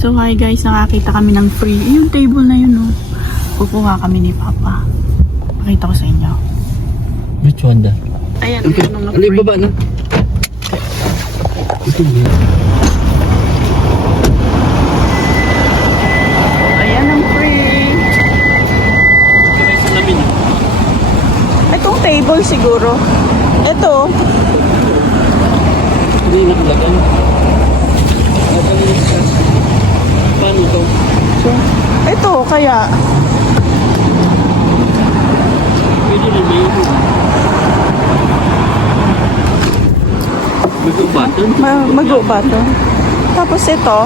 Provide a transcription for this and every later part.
So hi guys, nakakita kami ng free. Yung table na yun, oh. Kukuha kami ni Papa. Pakita ko sa inyo. Which one da? Ayan, Okay. yung Ano yung baba na? Ito ba? Ayan ang free. Ito sa namin. Itong table siguro. Ito. Hindi nakalagan. Paano ito? So, ito kaya. Pwede rin may mag-button. Mag-go ba to? Tapos ito.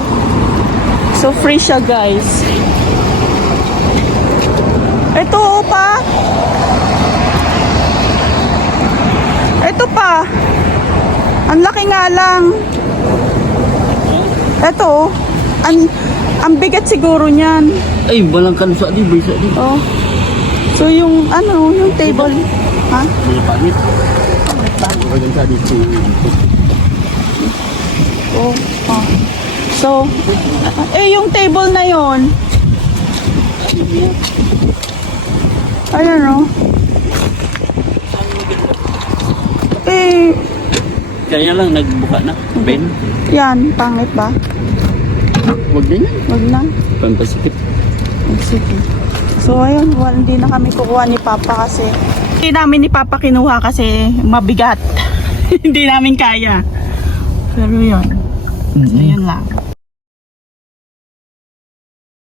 So free siya guys. Ito pa. Ito pa. Ang laki nga lang. Ito. Ang bigat siguro niyan. Ay, walang kanusa di, bisa di. Oh. So yung ano, yung table. Ha? May pangit. Walang sa di. Oh. Oh. So, yung table na yon. Ayan o. Kaya lang, nagbuka na. Ben? Yan, pangit ba? Huwag na yan. Wag na. Pampasikip. Sige. So, ayun, hindi na kami kukuha ni Papa kasi hindi namin ni Papa kinuha kasi mabigat. Hindi namin kaya. Pero yun. So, yun lang.